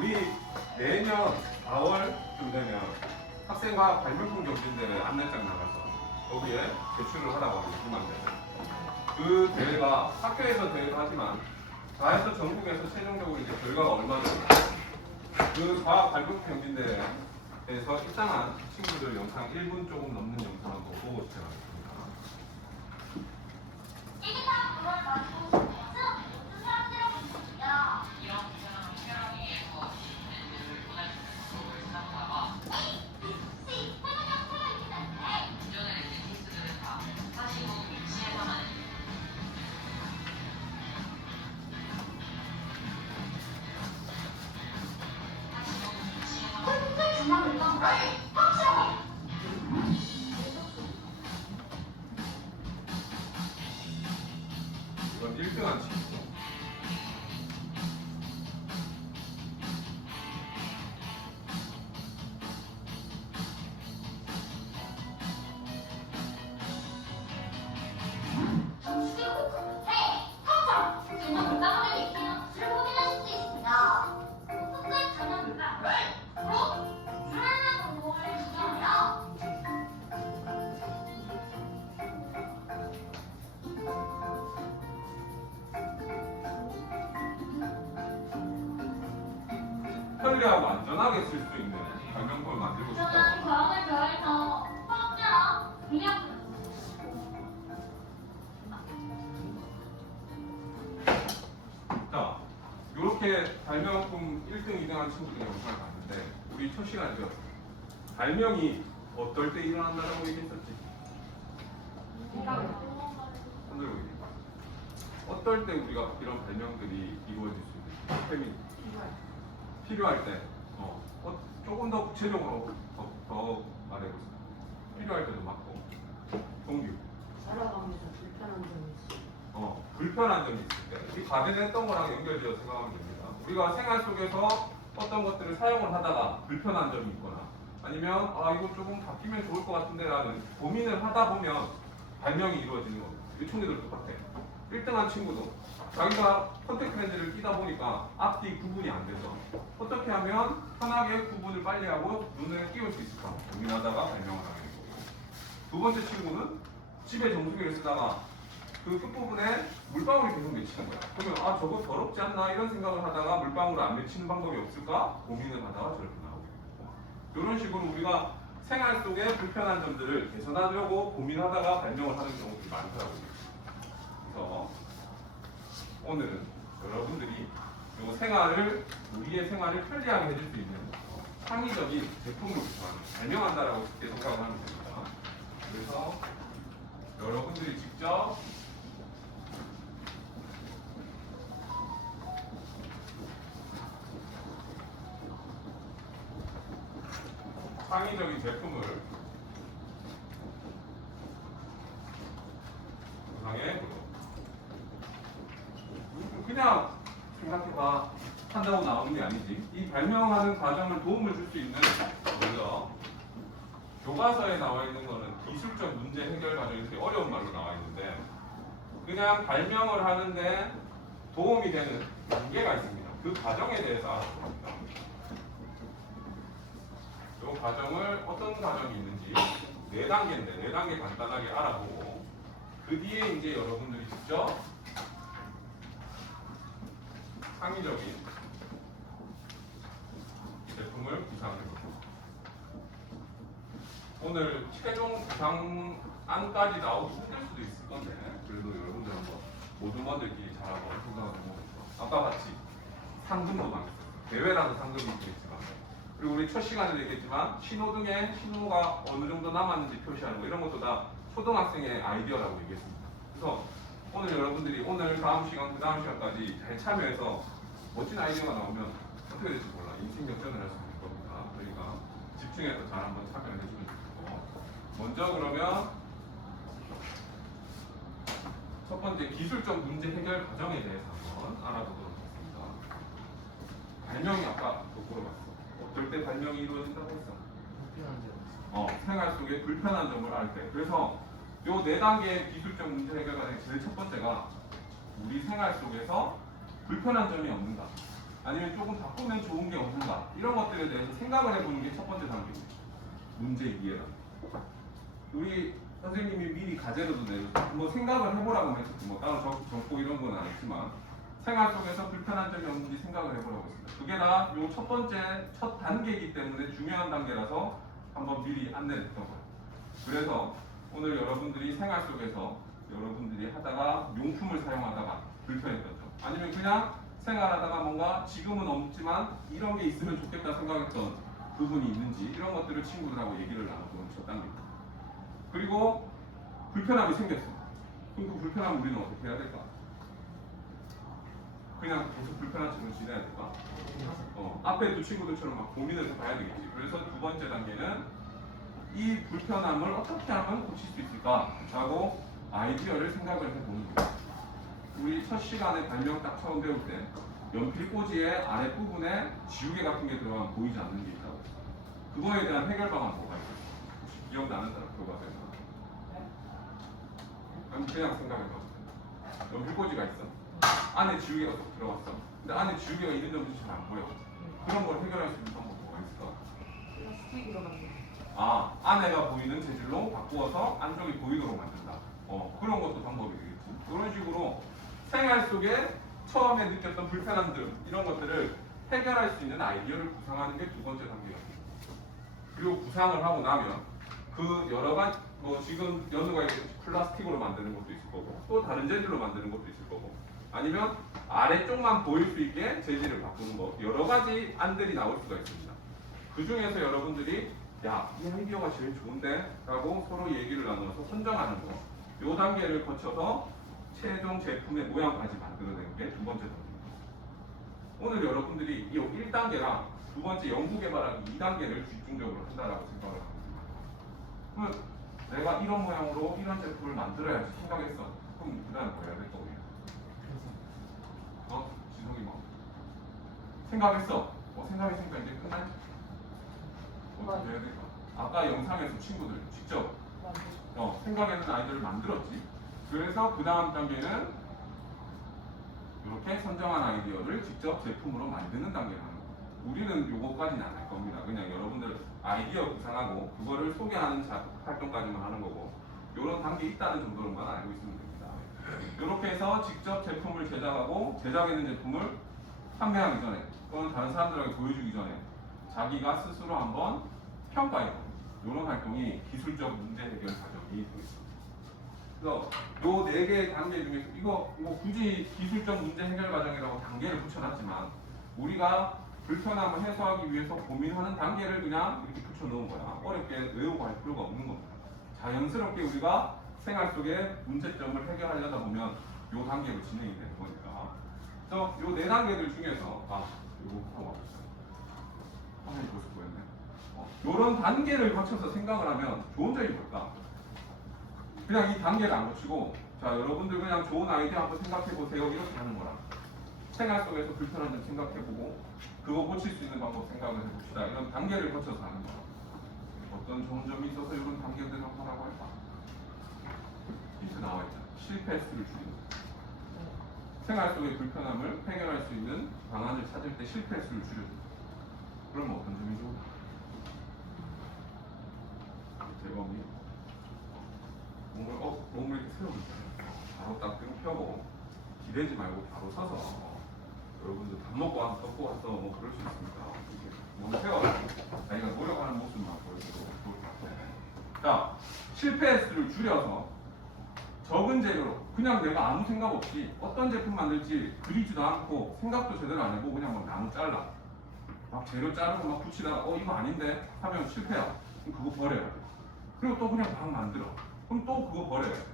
우리 내년 4월쯤 되면 학생과 발명품 경진대회 안내장 나가서 거기에 제출을 하라고 합니다. 그 대회가 학교에서 대회를 하지만 다해서 전국에서 최종적으로 이제 결과가 얼마나 그 과학 발명품 경진대회에서 입상한 친구들 영상 1분 조금 넘는 영상 한번 보고 시작하겠습니다. 이건 1등한 친구. 편리하고 안전하게 쓸 수 있는 발명품을 만들고 싶다고. 저는 과학을 좋아해서 수학자랑 그냥 자, 이렇게 발명품 1등, 2등한 친구들 영상을 봤는데 우리 첫 시간에서 발명이 어떨 때 일어난다라고 얘기했었지? 흔들고 얘기해. 어떨 때 우리가 이런 발명들이 이루어질 수 있는지 필요할 때 조금 더 구체적으로 더 말해보세요. 필요할 때도 맞고 동규 살아가면서 불편한 점이 있어. 불편한 점이 있을 때 이 가변했던 거랑 연결되어 생각하면 됩니다. 우리가 생활 속에서 어떤 것들을 사용을 하다가 불편한 점이 있거나 아니면 이거 조금 바뀌면 좋을 것 같은데 라는 고민을 하다 보면 발명이 이루어지는 겁니다. 유충들도 똑같아. 1등한 친구도 자기가 컨택트 렌즈를 끼다 보니까 앞뒤 구분이 안 돼서 어떻게 하면 편하게 구분을 빨리 하고 눈을 끼울 수 있을까 고민하다가 발명을 하게 된 거고, 두 번째 친구는 집에 정수기를 쓰다가 그 끝부분에 물방울이 계속 맺히는 거야. 그러면 저거 더럽지 않나 이런 생각을 하다가 물방울을 안 맺히는 방법이 없을까 고민을 하다가 저렇게 나오게 되고, 이런 식으로 우리가 생활 속에 불편한 점들을 개선하려고 고민하다가 발명을 하는 경우들이 많더라고요. 그래서 오늘은 여러분들이 요 우리의 생활을 편리하게 해줄 수 있는 창의적인 제품을 구성하는, 발명한다라고 쉽게 생각을 하면 됩니다. 그래서 여러분들이 직접 창의적인 제품을 구성해 보도록. 그냥 생각해봐 한다고 나오는 게 아니지. 이 발명하는 과정을 도움을 줄 수 있는 먼저 교과서에 나와 있는 거는 기술적 문제 해결 과정이 되게 어려운 말로 나와 있는데 그냥 발명을 하는데 도움이 되는 단계가 있습니다. 그 과정에 대해서 알아봅니다. 이 과정을 어떤 과정이 있는지 4단계인데 4단계 간단하게 알아보고 그 뒤에 이제 여러분들이 직접 창의적인 제품을 구상해봅니다. 오늘 최종 구상안까지 나오기 힘들 수도 있을 건데 그래도 여러분들 한번 모두들끼리 잘하고 생각을 해보겠습니다. 아까 같이 상금도 받았어요. 대회라도 상금이 있겠지만, 그리고 우리 첫 시간에 얘기했지만 신호등에 신호가 어느 정도 남았는지 표시하는 거 이런 것도 다 초등학생의 아이디어라고 얘기했습니다. 그래서 오늘 여러분들이 다음 시간, 그 다음 시간까지 잘 참여해서 멋진 아이디어가 나오면 어떻게 될지 몰라. 인생 역전을 할 수 있을 겁니다. 그러니까 집중해서 잘 한번 참여해 주시면 좋겠고, 먼저 그러면 첫 번째 기술적 문제 해결 과정에 대해서 한번 알아보도록 하겠습니다. 발명이 아까 또 물어봤어. 어떨 때 발명이 이루어진다고 했어? 불편한 점이 있어. 생활 속에 불편한 점을 알 때. 그래서 요 4단계의 기술적 문제 해결 과정의 제일 첫 번째가 우리 생활 속에서 불편한 점이 없는가. 아니면 조금 바꾸면 좋은 게 없는가? 이런 것들에 대해서 생각을 해보는 게 첫 번째 단계입니다. 문제 이해다. 우리 선생님이 미리 과제로도 내줬어요. 뭐 생각을 해보라고 했었고, 뭐 따로 적고 이런 건 안 했지만, 생활 속에서 불편한 점이 없는지 생각을 해보라고 했습니다. 그게 다 요 첫 번째, 첫 단계이기 때문에 중요한 단계라서 한번 미리 안내를 했던 거예요. 그래서 오늘 여러분들이 생활 속에서 여러분들이 하다가 용품을 사용하다가 불편했던 점, 아니면 그냥 생활하다가 뭔가 지금은 없지만 이런 게 있으면 좋겠다 생각했던 부분이 있는지 이런 것들을 친구들하고 얘기를 나눠보는 첫 단계입니다. 그리고 불편함이 생겼어. 그럼 그 불편함 우리는 어떻게 해야 될까? 그냥 계속 불편한 척을 지내야 될까? 앞에 두 친구들처럼 막 고민해서 봐야 되겠지. 그래서 두 번째 단계는 이 불편함을 어떻게 하면 고칠 수 있을까라고 아이디어를 생각을 해보는 거예요. 우리 첫 시간에 발명 딱 처음 배울 때 연필 꽂이의 아랫부분에 지우개 같은 게 들어가면 보이지 않는 게 있다고 했어요. 그거에 대한 해결 방안 뭐가 있어요? 혹시 기억나는 사람 교과서에서? 아니 그냥 생각해봐. 연필 꽂이가 있어. 안에 지우개가 쏙 들어갔어. 근데 안에 지우개가 있는 점도 잘 안 보여. 그런 걸 해결할 수 있는 방법 뭐가 있을까? 플라스틱으로 만든. 안에가 보이는 재질로 바꾸어서 안쪽이 보이도록 만든다. 그런 것도 방법이 되겠지. 그런 식으로 생활 속에 처음에 느꼈던 불편함들 이런 것들을 해결할 수 있는 아이디어를 구상하는 게 두 번째 단계입니다. 그리고 구상을 하고 나면 그 여러 가지 뭐 지금 연우가 이렇게 플라스틱으로 만드는 것도 있을 거고 또 다른 재질로 만드는 것도 있을 거고 아니면 아래쪽만 보일 수 있게 재질을 바꾸는 거 여러 가지 안들이 나올 수가 있습니다. 그 중에서 여러분들이 야, 이 아이디어가 제일 좋은데? 라고 서로 얘기를 나눠서 선정하는 거. 요 단계를 거쳐서 최종 제품의 모양까지 만들어내는 게 두 번째 단계입니다. 오늘 여러분들이 이 1단계랑 두 번째 연구개발하기 2단계를 집중적으로 한다라고 생각을 합니다. 그러면 내가 이런 모양으로 이런 제품을 만들어야지 생각했어. 그럼 그 다음에 뭐 해야 될 거예요? 지성이 뭐? 생각했어. 생각했으니까 이제 끝나지. 어떻게 해야 될까? 아까 영상에서 친구들 직접 생각했는 아이디어를 만들었지. 그래서 그 다음 단계는 이렇게 선정한 아이디어를 직접 제품으로 만드는 단계를 하는 거예요. 우리는 요거까지는 안 할 겁니다. 그냥 여러분들 아이디어 구상하고 그거를 소개하는 활동까지만 하는 거고 이런 단계 있다는 정도로만 알고 있으면 됩니다. 이렇게 해서 직접 제품을 제작하고 제작했는 제품을 판매하기 전에 또는 다른 사람들에게 보여주기 전에 자기가 스스로 한번 평가해보는 이런 활동이 기술적 문제 해결 과정이 되겠습니다. 그래서 요 4개의 단계 중에서 이거 뭐 굳이 기술적 문제 해결 과정이라고 단계를 붙여놨지만 우리가 불편함을 해소하기 위해서 고민하는 단계를 그냥 이렇게 붙여놓은 거야. 어렵게 외우고 할 필요가 없는 겁니다. 자연스럽게 우리가 생활 속에 문제점을 해결하려다 보면 요 단계로 진행이 되는 거니까. 그래서 요 4단계들 중에서 요거 하고 와보세요. 화면이 벌써 보였네. 요런 단계를 거쳐서 생각을 하면 좋은 점이 뭘까? 그냥 이 단계를 안 거치고 자 여러분들 그냥 좋은 아이디어 한번 생각해보세요 이렇게 하는 거라. 생활 속에서 불편한 점 생각해보고 그거 고칠 수 있는 방법 생각을 해봅시다. 이런 단계를 거쳐서 하는 거라. 어떤 좋은 점이 있어서 이런 단계들을 하라고 할까? 힌트 나와 있잖아. 실패 수를 줄이는 거. 생활 속의 불편함을 해결할 수 있는 방안을 찾을 때 실패 수를 줄여준다. 그러면 어떤 점이 좋을까? 제법이 몸을 이렇게 세워보잖아요. 바로 딱 등 펴고 기대지 말고 바로 서서 여러분들 밥 먹고 와서 덮고 와서 뭐 그럴 수 있습니다. 이렇게 몸을 세워가지고 자기가 노력하는 모습만 보여줘도 좋을 것 같아요. 자, 실패 횟수를 줄여서 적은 재료로 그냥 내가 아무 생각 없이 어떤 제품 만들지 그리지도 않고 생각도 제대로 안 해보고 그냥 막 나무 잘라 막 재료 자르고 막 붙이다가 이거 아닌데 하면 실패야. 그럼 그거 버려야 돼. 그리고 또 그냥 막 만들어. 그럼 또 그거 버려야 돼.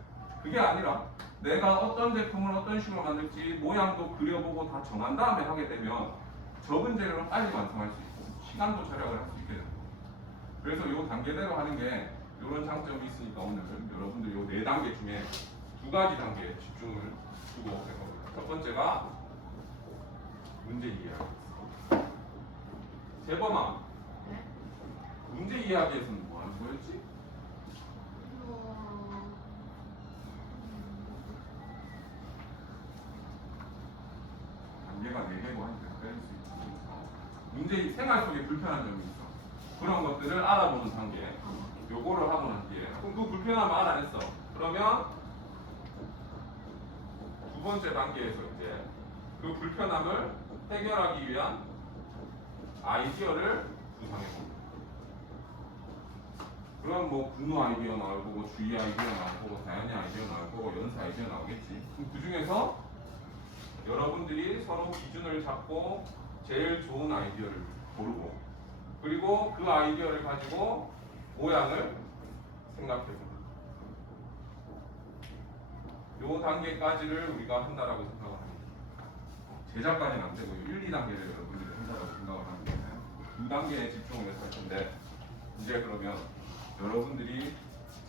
그게 아니라 내가 어떤 제품을 어떤 식으로 만들지 모양도 그려보고 다 정한 다음에 하게 되면 적은 재료로 빨리 완성할 수 있고 시간도 절약을 할 수 있게 됩니다. 그래서 이 단계대로 하는 게 이런 장점이 있으니까 오늘은 여러분들 이 4단계 중에 2가지 단계에 집중을 주고 할 겁니다. 첫 번째가 문제 이해하기. 재범아, 네? 문제 이해하기에서는 뭐 하는 거였지? 단계가 4개고 하니까 빼릴 수 있지. 문제 생활 속에 불편한 점이 있어. 그런 것들을 알아보는 단계. 요거를 하고 난 뒤에 그럼 그 불편함을 알아냈어. 그러면 두 번째 단계에서 이제 그 불편함을 해결하기 위한 아이디어를 구상해 봅니다. 그럼 뭐 분노 아이디어 나올 거고 주의 아이디어 나올 거고 다양한 아이디어 나올 거고 연쇄 아이디어 나오겠지. 그럼 그 중에서 여러분들이 서로 기준을 잡고 제일 좋은 아이디어를 고르고 그리고 그 아이디어를 가지고 모양을 생각해 봅니다. 요 단계까지를 우리가 한다라고 생각을 합니다. 제작까지는 안 되고 1, 2단계를 여러분들이 한다라고 생각을 하는데 두 단계에 집중을 해서 할 텐데 이제 그러면 여러분들이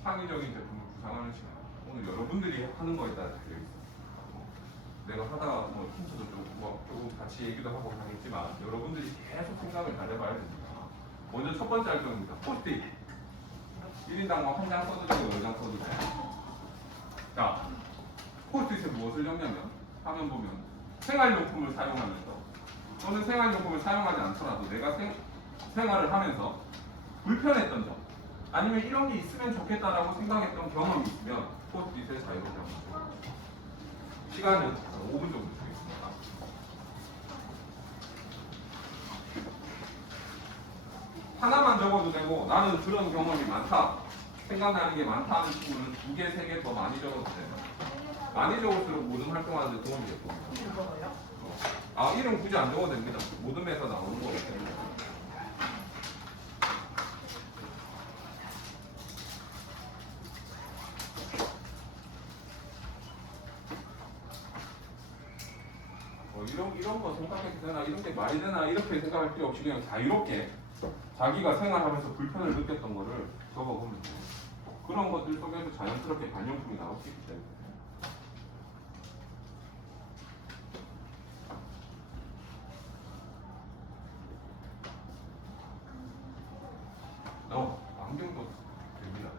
창의적인 제품을 구상하는 시간 오늘 여러분들이 하는 거에 따라 달려 있어. 내가 하다가 뭐 힌트도 조금 같이 얘기도 하고 하겠지만 여러분들이 계속 생각을 잘해봐야 됩니다. 먼저 첫 번째 활동입니다. 포스트잇 1인당 뭐 한 장 써도 되고 10장 써도 돼. 자, 포스트잇에 무엇을 적냐면 화면 보면 생활용품을 사용하면서 또는 생활용품을 사용하지 않더라도 내가 생활을 하면서 불편했던 점 아니면 이런 게 있으면 좋겠다라고 생각했던 경험이 있으면 포스트잇에 자유롭게 한번 적어보세요. 시간은 5분 정도 드리겠습니다. 하나만 적어도 되고 나는 그런 경험이 많다 생각나는 게 많다 하는 친구는 2개, 3개 더 많이 적어도 돼요. 많이 적을수록 모든 활동하는 데 도움이 될 겁니다. 이거요? 아, 이름 굳이 안 적어도 됩니다. 모듬에서 나오는 거기 때문에. 이런 거 생각해도 되나? 이런 게 말이 되나? 이렇게 생각할 필요 없이 그냥 자유롭게 자기가 생활하면서 불편을 느꼈던 거를 적어보면 돼요. 그런 것들 속에서 자연스럽게 반영품이 나올 수 있기 때문에. 안경도 됩니다.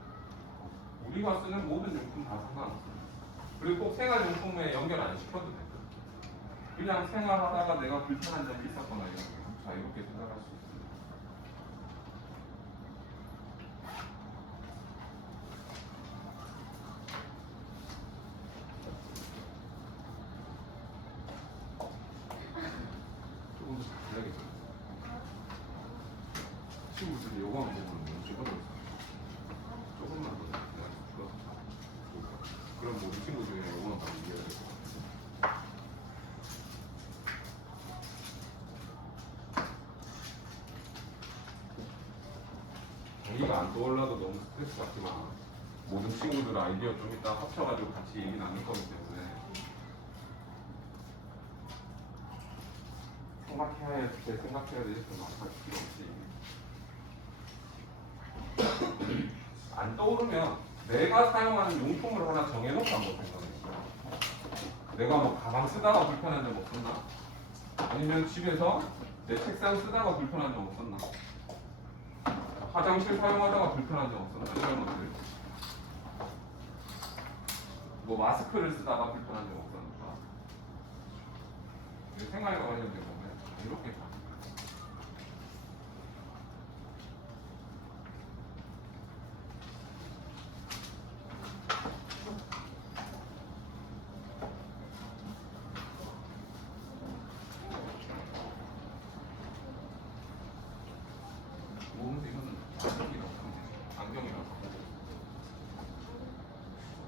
우리가 쓰는 모든 용품 다 상관없습니다. 그리고 꼭 생활용품에 연결 안 시켜도 돼요. 그냥 생활하다가 내가 불편한 점이 있었거나 이런 거 자유롭게 생각할 수 있습니다. 조금 더 잘해야겠죠. 친구들이 요거만 보고는 너무 죽어버렸어요. 조금만 더 내가 줄여서 그럼 모든 친구 중에 요거만 바로 이해해야 될 것 같아요. 자기가 안 떠올라도 너무 스트레스 받지만 모든 친구들 아이디어 좀 이따 합쳐가지고 같이 얘기 나눌 거기 때문에 생각해야 돼 이렇게 할 필요 없이 안 떠오르면 내가 사용하는 용품을 하나 정해놓고 한번 생각해볼게요. 내가 뭐 가방 쓰다가 불편한 적 없었나? 아니면 집에서 내 책상 쓰다가 불편한 적 없었나? 화장실 사용하다가 불편한 적 없었나? 이런 것들. 뭐 마스크를 쓰다가 불편한 적 없었나? 생활과 관련된 건데 이렇게 가.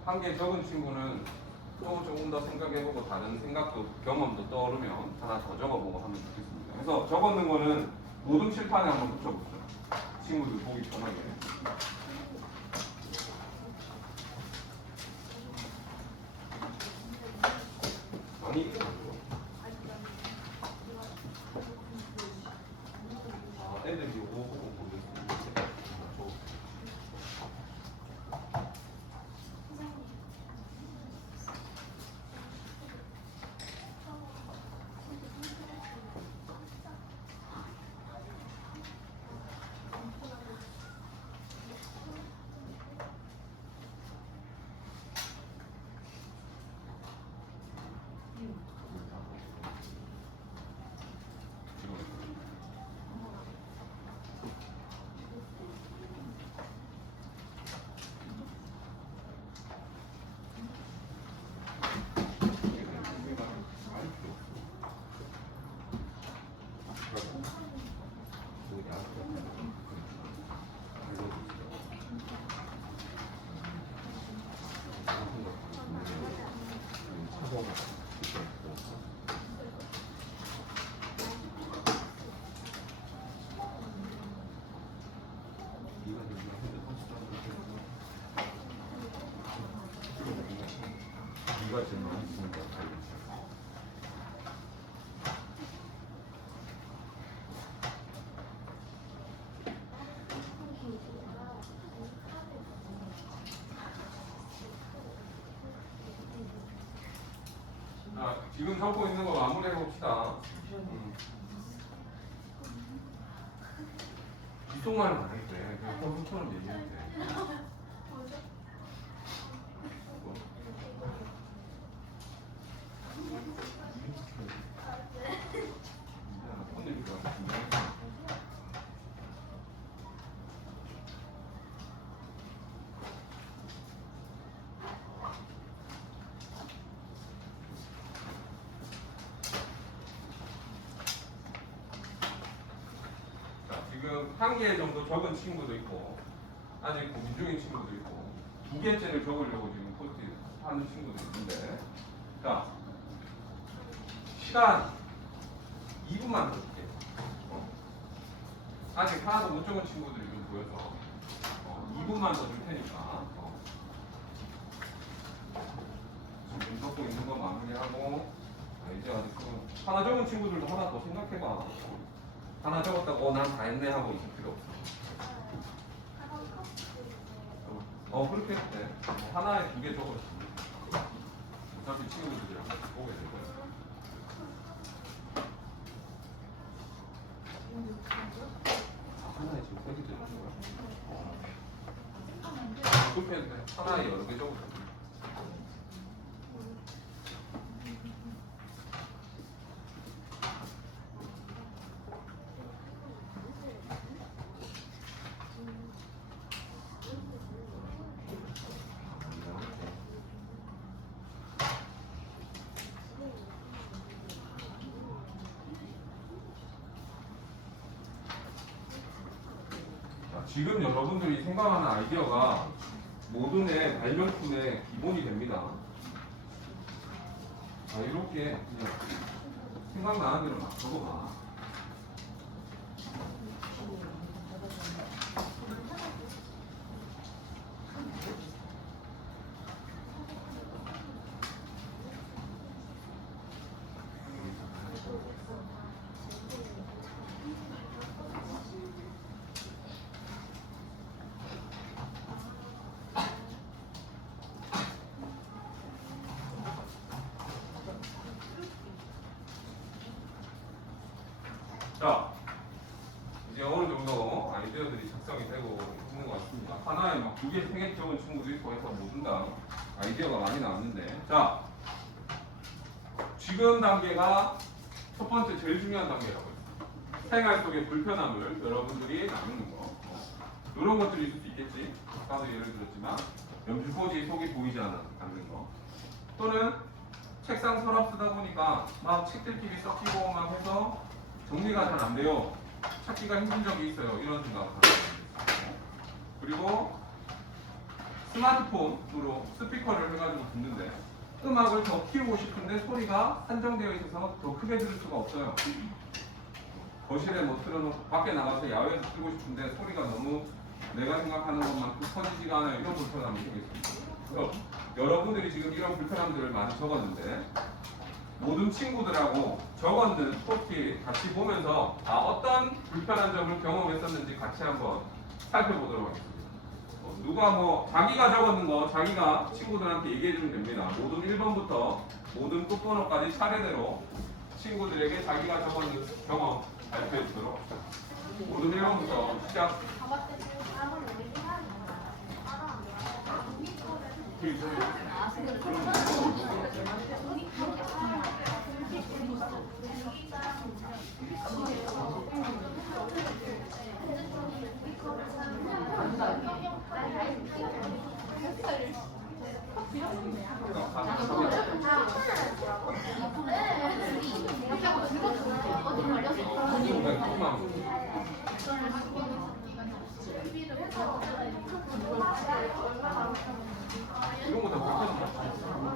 한 개 적은 친구는 또 조금 더 생각해보고 다른 생각도 경험도 떠오르면 하나 더 적어보고 하면 좋겠습니다. 그래서 적었는 거는 모든 칠판에 한번 붙여보죠. 친구들 보기 편하게. 아니 이거 뭐죠? 애들이 이거 보고 보겠습니다. 누가 제일 많습니까? 자, 지금 적고 있는 거 마무리해 봅시다. 이쪽만 안 해도 돼. 그냥 평소처럼 얘기해도 돼. 지금 한 개 정도 적은 친구도 있고 아직 고민 중인 친구도 있고 2개째를 적으려고 지금 포스트잇 하는 친구도 있는데 자 시간 2분만 더 줄게. 아직 하나도 못 적은 친구들이 좀 보여서 2분만 더 줄 테니까 지금 적고 있는 거 마무리하고 이제 아직 하나 적은 친구들도 하나 더 생각해봐. 하나 적었다고 난 다 했네 하고 있을 필요 없어. 그렇게 해도 돼. 하나에 2개 적었지. 어차피 친구들이랑 같이 보게 될 거야. 하나에 지금 3개 적었어. 그렇게 해도 돼. 하나에 여러 개 적었어. 지금 여러분들이 생각하는 아이디어가 모든의 발명품의 기본이 됩니다. 이렇게 그냥 생각나는 대로 막 적어봐. 자, 이제 어느 정도 아이디어들이 작성이 되고 있는 것 같습니다. 하나에 막 2개, 3개 적은 친구도 있고 해서 모든 다 아이디어가 많이 나왔는데, 자, 지금 단계가 첫 번째 제일 중요한 단계라고 했어요. 생활 속의 불편함을 여러분들이 나누는 거. 이런 것들이 있을 수 있겠지. 아까도 예를 들었지만, 연필꽂이 속이 보이지 않는 거. 또는 책상 서랍 쓰다 보니까 막 책들끼리 섞이고 막 해서 정리가 잘 안 돼요. 찾기가 힘든 적이 있어요. 이런 생각을 하는 거예요. 그리고 스마트폰으로 스피커를 해가지고 듣는데 음악을 더 키우고 싶은데 소리가 한정되어 있어서 더 크게 들을 수가 없어요. 거실에 뭐 틀어놓고 밖에 나가서 야외에서 틀고 싶은데 소리가 너무 내가 생각하는 것만큼 커지지가 않아요. 이런 불편함이 생겼습니다. 그래서 여러분들이 지금 이런 불편함들을 많이 적었는데 모든 친구들하고 적었는 포스트잇 같이 보면서 어떤 불편한 점을 경험했었는지 같이 한번 살펴보도록 하겠습니다. 누가 뭐 자기가 적었는 거 자기가 친구들한테 얘기해주면 됩니다. 모든 1번부터 모든 끝번호까지 차례대로 친구들에게 자기가 적었는 경험 발표해 주도록 합시다. 모든 1번부터 시작. 이런 거다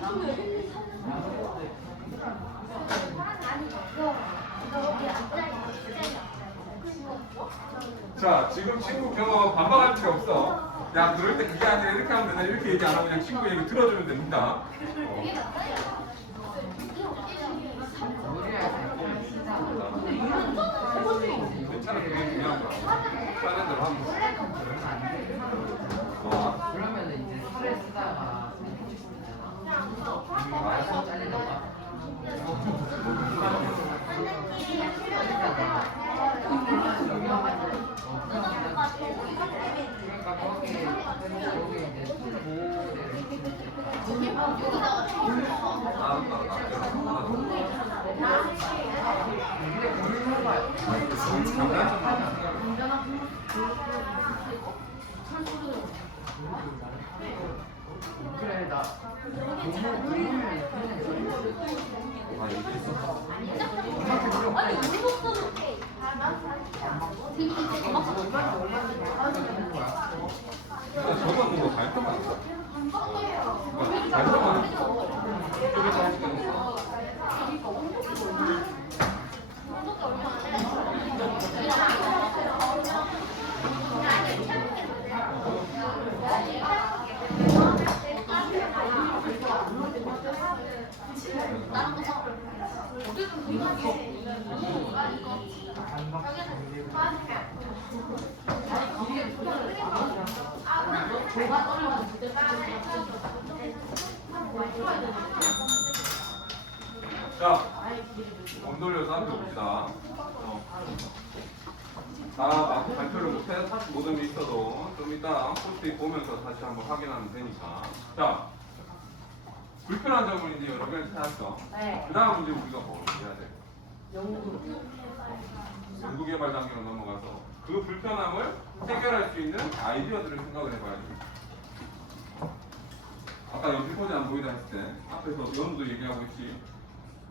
밥 먹을 때. 자, 지금 친구 경험 반박할 필요 없어. 야, 그럴 때 그게 아니라 이렇게 하면 되나 이렇게 얘기 안 하고 그냥 친구 얘기 들어주면 됩니다. 괜찮아, 그게 중요한 거야. 하는 대로 하면 돼. 그러면 이제 살을 쓰다가 와서 잘리다가 그러니까 거기 이제 그래 나 아니 우리 속도는 되게 이제 막 저건 뭐 발표만 발표만 쪽에서 하시는 거. 자, 몸 돌려서 함께 봅시다. 다 발표를 못해서 사실 모든 게 있어도 좀 이따 포스트잇 보면서 다시 한번 확인하면 되니까. 자, 불편한 점은 이제 여러 개를 찾았어. 그 다음 이제 우리가 뭐 해야 돼? 연구 개발 단계로 넘어가서 그 불편함을 해결할 수 있는 아이디어들을 생각을 해봐야 돼. 아까 연필꽂이 안 보이다 했을 때 앞에서 연우도 얘기하고 있지.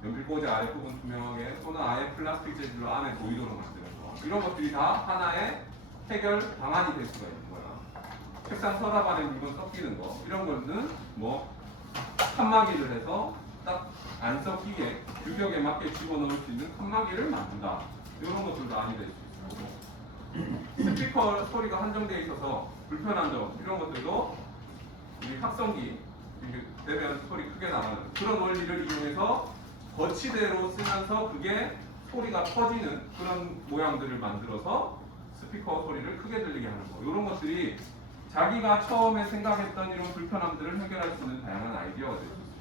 연필꽂이 아랫부분 투명하게 또는 아예 플라스틱 재질로 안에 보이도록 만드는 거. 이런 것들이 다 하나의 해결 방안이 될 수가 있는 거야. 책상 서랍 안에 물건 섞이는 거. 이런 거는 뭐 칸막이를 해서 딱 안 섞이게 규격에 맞게 집어넣을 수 있는 칸막이를 만든다. 이런 것들도 아니 될 수 있고. 스피커 소리가 한정되어 있어서 불편한 점 이런 것들도 우리 합성기 되면 소리 크게 나가는 그런 원리를 이용해서 거치대로 쓰면서 그게 소리가 퍼지는 그런 모양들을 만들어서 스피커 소리를 크게 들리게 하는 거. 이런 것들이 자기가 처음에 생각했던 이런 불편함들을 해결할 수 있는 다양한 아이디어가 될 수 있습니다.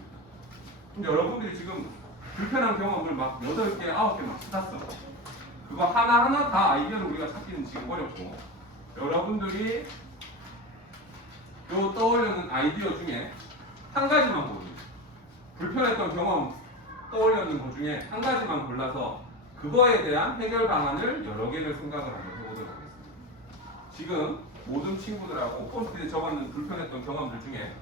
근데 여러분들이 지금 불편한 경험을 막 8개, 9개 막 찾았어. 그거 하나하나 다 아이디어를 우리가 찾기는 지금 어렵고 여러분들이 요 떠올리는 아이디어 중에 한 가지만 보는 불편했던 경험 떠올리는 것 중에 한 가지만 골라서 그거에 대한 해결 방안을 여러 개를 생각을 한번 해보도록 하겠습니다. 지금 모든 친구들하고 포스트잇에 적어놓은 불편했던 경험들 중에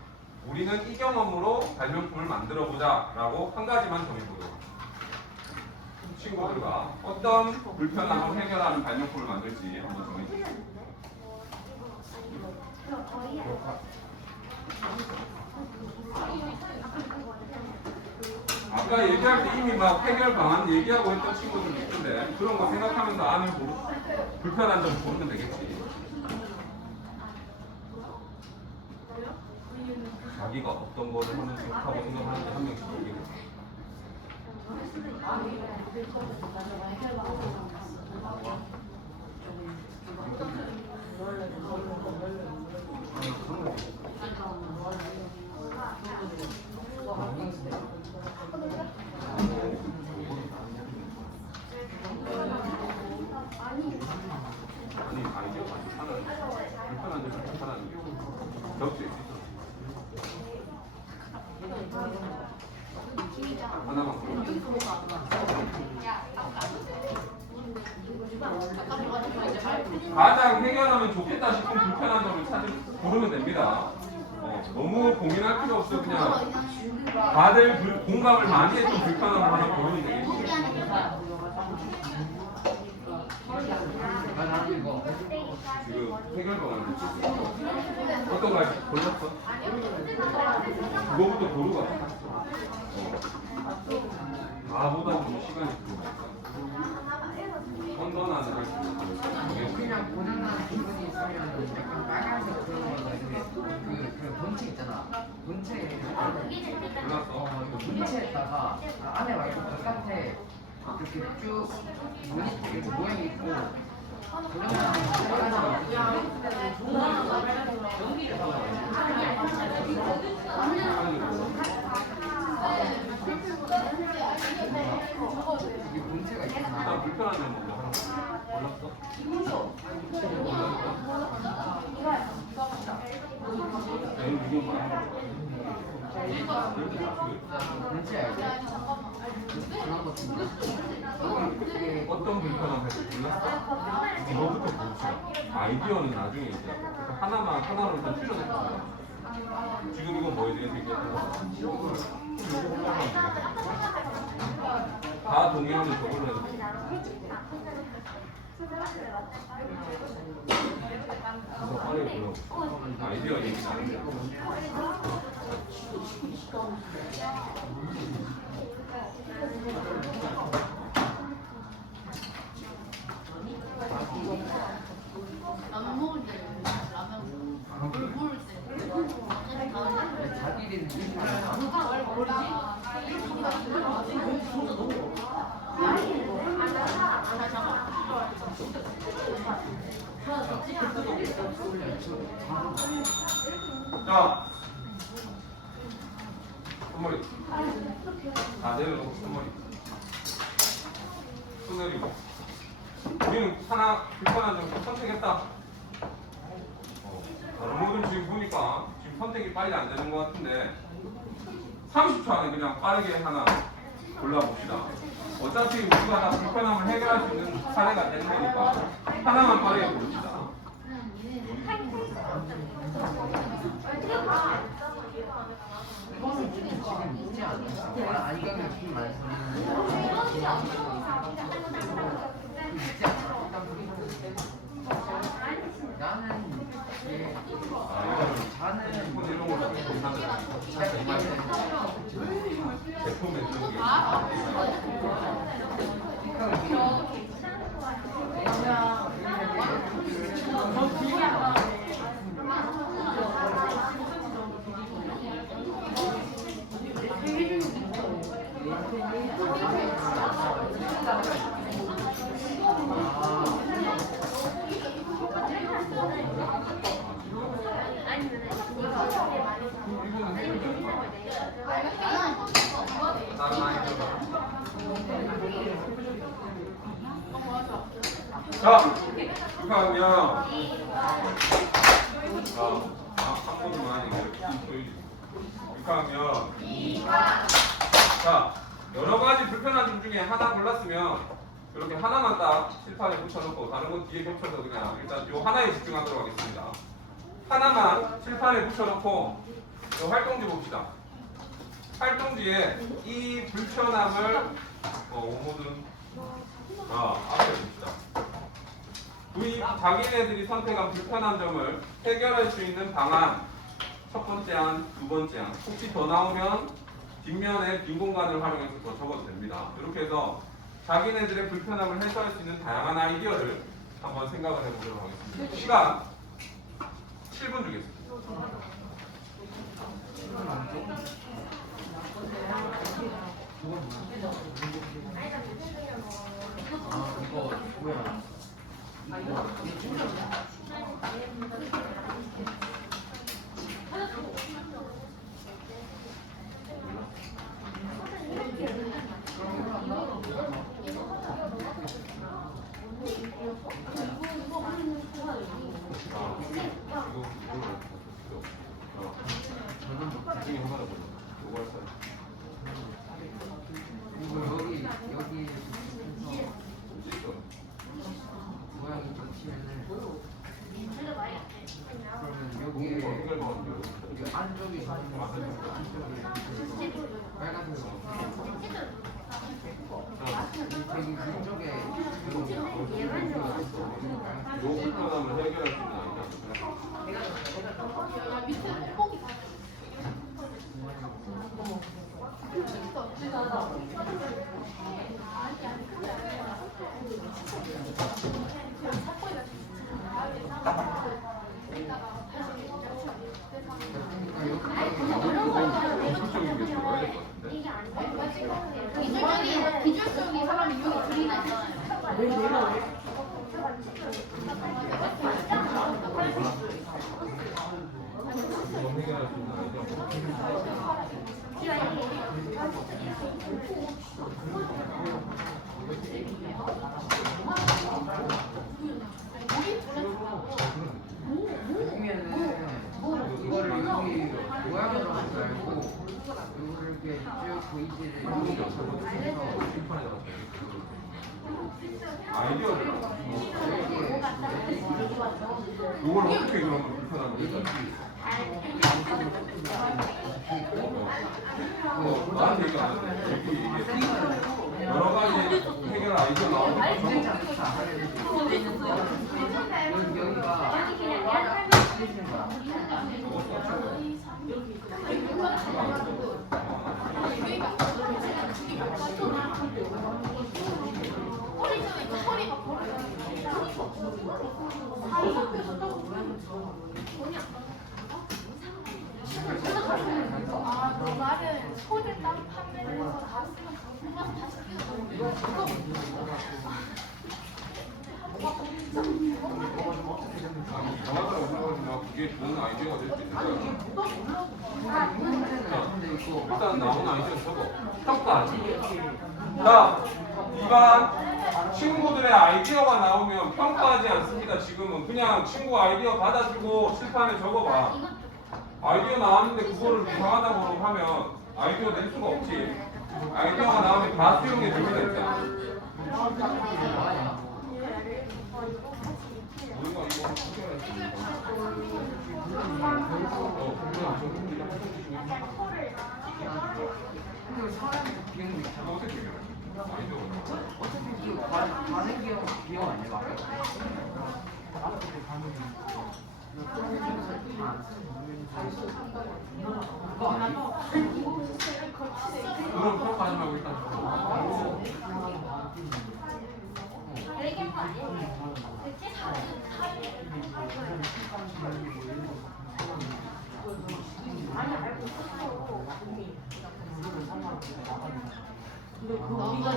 우리는 이 경험으로 발명품을 만들어보자 라고 한 가지만 정해보도록 합니다. 친구들과 어떤 불편함을 해결하는 발명품을 만들지 한번 정해주세요. 아까 얘기할 때 이미 막 해결 방안 얘기하고 있던 친구들도 있던데 그런 거 생각하면서 안을 불편한 점 고르면 되겠지. 자기가 어떤 거를 하는 생각하고 생각하는지 한 명씩 얘기해. 아니 아이디어 많이 하는 불편한 점을 불편한 겹칠 수 있어. 하나만 가장 해결하면 좋겠다 싶은 불편한 점을 고르면 됩니다. 너무 고민할 필요 없어. 그냥 다들 공감을 많이 했던 불편함을 하나 고르면 되겠지. 해결 방안을 어떤 거 할지 골랐어? 그거부터 고르가 나보다 좀 시간이 필요하니까 선선한 걸 그냥 고장난 부분이 있으면 약간 빨간색 그런 거가 있는데 그 본체 있잖아. 본체 골랐어? 본체에다가 안에 말고 바깥에 이렇게 쭉 무늬 이렇게 모양이 있고 고장난 이게 본체가 있잖아. 일단 불편한 점 먼저 하는 거 골랐어? 이거 많이 본체 알지? 그런 거 좀. 어떤 불편함 할지 골랐어? 이거부터 보자. 아이디어는 나중에 이제 하나로 일단 추려낼 거야. 지금 이거 뭐에 대해서 얘기하고 다 동의하면 저걸로 해도 돼. 그래서 빨리 불러. 아이디어 얘기 나는데. 라면 먹을 때 라면 물 부을 때 자기는 자, 손머리. 다 내려놓고 손머리. 손 내리고. 우리는 하나 불편한 점 선택했다. 여러분들 지금 보니까 지금 선택이 빨리 안 되는 것 같은데 30초 안에 그냥 빠르게 하나 골라봅시다. 어차피 우리가 다 불편함을 해결할 수 있는 사례가 되는 거니까 하나만 빠르게 고릅시다. 이거는 지금 있지 않나? 아 이거는 지금 말씀드리는 나는 이제 자는 손 이런 걸로 제품에 쓰는 게 다른 아이디어가. 자, 6학년. 한 번만 얘기해. 6학년. 자, 여러 가지 불편한 점 중에 하나 골랐으면 이렇게 하나만 딱 칠판에 붙여놓고 다른 건 뒤에 겹쳐서 그냥 일단 요 하나에 집중하도록 하겠습니다. 하나만 칠판에 붙여놓고 요 활동지 봅시다. 활동지에 이 불편함을 오모든 앞에 봅시다. 자기네들이 선택한 불편한 점을 해결할 수 있는 방안 첫 번째 안, 두 번째 안 혹시 더 나오면 뒷면에 빈 공간을 활용해서 더 적어도 됩니다. 이렇게 해서 자기네들의 불편함을 해소할 수 있는 다양한 아이디어를 한번 생각을 해보도록 하겠습니다. 시간 7분 주겠습니다. 이거 뭐야? 여기 모양이 겹치면은 그러면 여기 안쪽이 빨간색 저기 위쪽에 불편함을 해결할 수 있는 아이디어. 야, 밑에 뽁뽁이 가. 기술적인 게 들어가야 될 것 같은데. 기술적인 사람이 여기 그리나 있잖아요. 이거 해결할 수 있는 아이디어. 아니면은 이거를 여기 모양으로 하지 말고 이거를 이렇게 쭉 보이지를 이렇게 해서 아이디어를 이걸 어떻게 그러면 불편한 거지? 나한테 얘기 안 하는데 이게 여러 가지 해결 아이디어 나오는 거 여기가 너 말은 소를 땅 판매해서 다 쓰면 다 뽑아서 다시 끼워. 정확하게 생각하면 그게 좋은 아이디어가 될 수 있는 거야. 일단 나온 아이디어 적어. 평가. 자, 이반 친구들의 아이디어가 나오면 평가하지 않습니다. 지금은 그냥 친구 아이디어 받아주고 칠판에 적어봐. 아이디어 나왔는데 그거를 이상하다고 하면 아이디어 낼 수가 없지. 아이디어가 나오면 다 수용해 줍니다. 일단. 우리가 이거 해결할 수 있는 근데 사람이 비용도 있잖아. 어떻게 해결해? 아이디어가 나와. 어차피 그 가는 비용 아니야 막. 그거 아니야? 그럼 평가하지 말고 일단 적어.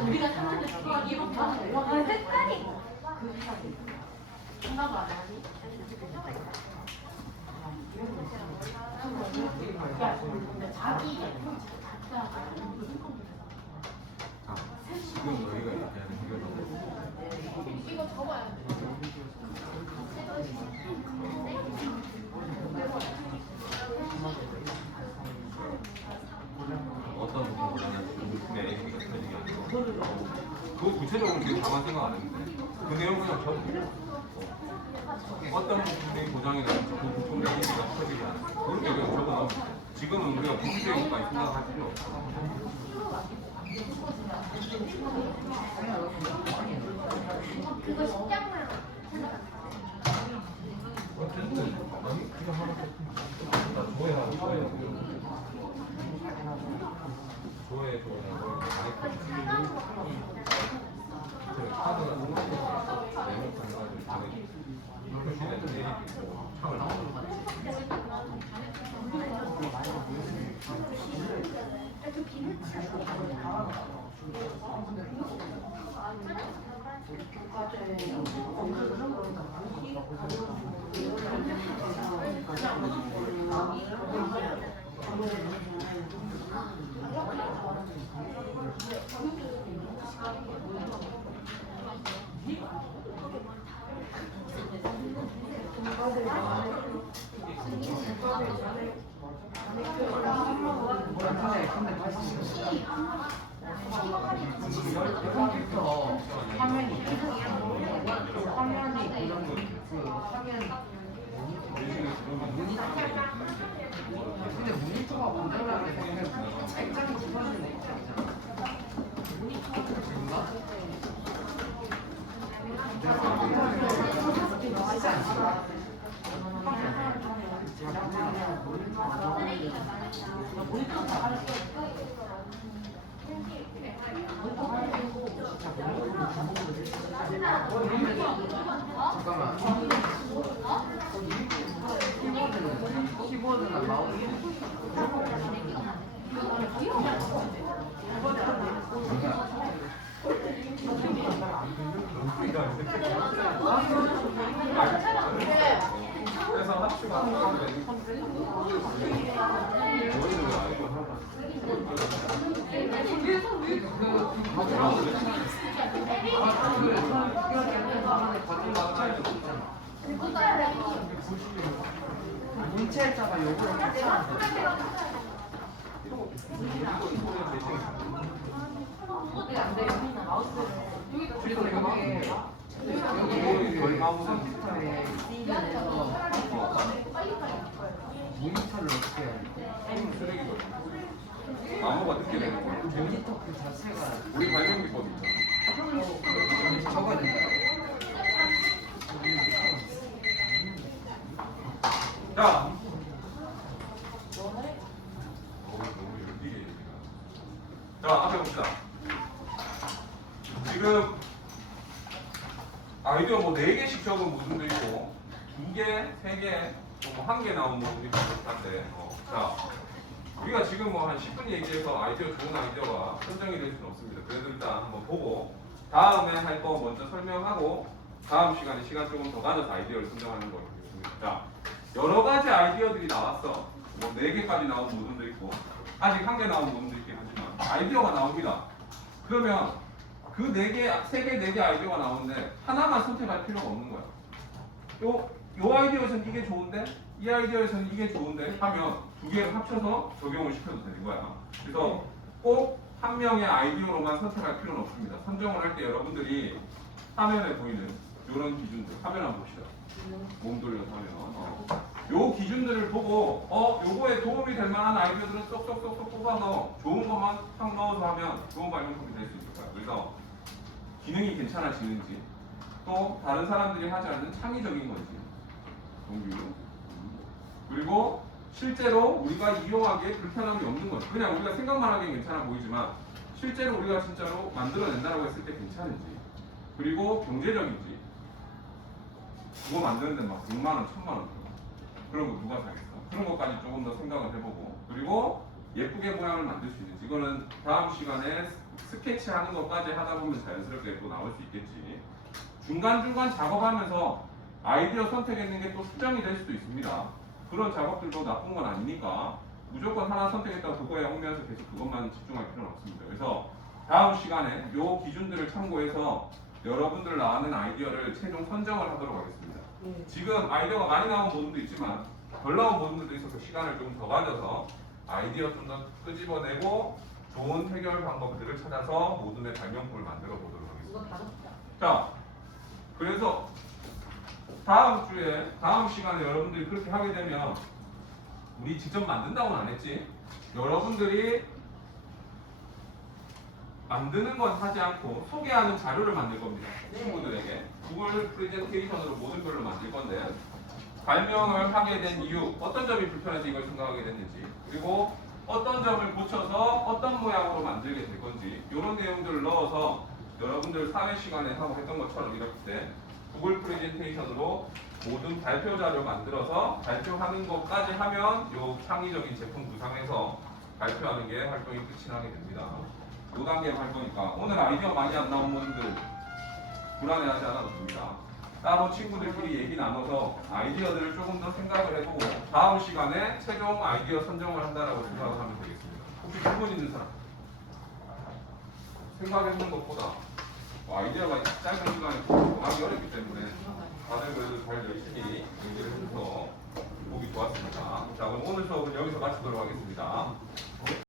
우리가 사는데 이렇게 하는 색깔이 생각 안 하니? 지금 너희가 얘기하는 해결은 이거 적어야 돼. 어떤 부분보다는 지금 내 애기가 터지게 하는 거. 그거 구체적으로 지금 가만 생각 안 했는데 그 내용 그냥 적어. 어떤 부분이 고장이 나는지 그 부분 애기가 터지게 하는 거. 그렇게 그냥 적어 넣으면 돼. 지금은 우리가 구체적인 것까지 생각할 필요 없어. 그거 식량으로 어쨌든 아니 그거 하나 나 조회하고 조회 카드가 메모판 해가지고 표시된 내리고 창을 근데 다시 여기부터 화면이 그런 그 화면 근데 모니터가 고장날 때 그냥 액정이 짚어지는 액정이잖아. 그런가? 잠깐만. 키보드나 마우스. 그래서 합치가 하는데 문체에다가 요거를 같이만 그리고 여기 컴퓨터에 띄면서 모니터를 어떻게 해야 돼? 쓰레기거든. 나무가 늦게 되는 거야. 모니터 그 자체가 우리 발명 기법 있잖아. 적어야 된다. 자. 자, 앞에 봅시다. 지금 아이디어 뭐 4개씩 적은 모듈도 있고 2개, 3개, 뭐 1개 나온 모듈도 있고 한데 자, 우리가 지금 뭐 한 10분 얘기해서 아이디어 좋은 아이디어가 선정이 될 수는 없습니다. 그래도 일단 한번 보고 다음에 할 거 먼저 설명하고 다음 시간에 시간 조금 더 가져서 아이디어를 선정하는 거예요. 자, 여러 가지 아이디어들이 나왔어. 뭐 4개까지 나온 모듈도 있고 아직 1개 나온 모듈도 있긴 하지만 아이디어가 나옵니다. 그러면 그 4개, 3개, 4개 아이디어가 나오는데 하나만 선택할 필요가 없는 거야. 요 아이디어에서는 이게 좋은데 이 아이디어에서는 이게 좋은데 하면 2개를 합쳐서 적용을 시켜도 되는 거야. 그래서 꼭 한 명의 아이디어로만 선택할 필요는 없습니다. 선정을 할 때 여러분들이 화면에 보이는 이런 기준들, 화면 한번 봅시다. 몸 돌려서 하면 요 기준들을 보고 요거에 도움이 될 만한 아이디어들은 쏙쏙쏙쏙 뽑아 넣어. 좋은 것만 탁 넣어서 하면 좋은 발명품이 될 수 있을 거야. 그래서 기능이 괜찮아지는지 또 다른 사람들이 하지 않는 창의적인 건지 동규 그리고 실제로 우리가 이용하기에 불편함이 없는 것 그냥 우리가 생각만 하기엔 괜찮아 보이지만 실제로 우리가 진짜로 만들어낸다고 했을 때 괜찮은지 그리고 경제적인지 그거 만드는데 막 6만 원, 1000만 원 그런 거 누가 사겠어? 그런 것까지 조금 더 생각을 해보고 그리고 예쁘게 모양을 만들 수 있는지 이거는 다음 시간에 스케치하는 것까지 하다 보면 자연스럽게 또 나올 수 있겠지. 중간중간 작업하면서 아이디어 선택했는 게 또 수정이 될 수도 있습니다. 그런 작업들도 나쁜 건 아니니까 무조건 하나 선택했다고 그거에 얽매여서 계속 그것만 집중할 필요는 없습니다. 그래서 다음 시간에 요 기준들을 참고해서 여러분들 나오는 아이디어를 최종 선정을 하도록 하겠습니다. 지금 아이디어가 많이 나온 모듈도 있지만 덜 나온 모듈도 있어서 시간을 좀 더 가져서 아이디어 좀 더 끄집어내고 좋은 해결 방법들을 찾아서 모듈의 발명품을 만들어 보도록 하겠습니다. 자, 그래서 다음 주에 다음 시간에 여러분들이 그렇게 하게 되면 우리 직접 만든다고는 안 했지. 여러분들이 만드는 건 하지 않고 소개하는 자료를 만들 겁니다. 친구들에게 구글 프레젠테이션으로 모든 걸로 만들 건데 발명을 하게 된 이유, 어떤 점이 불편해서 이걸 생각하게 됐는지, 그리고 어떤 점을 고쳐서 어떤 모양으로 만들게 될 건지 이런 내용들을 넣어서 여러분들 사회 시간에 하고 했던 것처럼 이렇게 구글 프레젠테이션으로 모든 발표 자료 만들어서 발표하는 것까지 하면 요 창의적인 제품 구상해서 발표하는 게 활동이 끝이 나게 됩니다. 5단계 활동이니까 오늘 아이디어 많이 안 나온 분들 불안해하지 않아도 됩니다. 따로 친구들끼리 얘기 나눠서 아이디어들을 조금 더 생각을 해보고 다음 시간에 최종 아이디어 선정을 한다라고 생각을 하면 되겠습니다. 혹시 질문 있는 사람? 생각했는 것보다 아이디어가 짧은 시간에 하기 어렵기 때문에 다들 그래도 잘 열심히 얘기를 해줘서 보기 좋았습니다. 자, 그럼 오늘 수업은 여기서 마치도록 하겠습니다.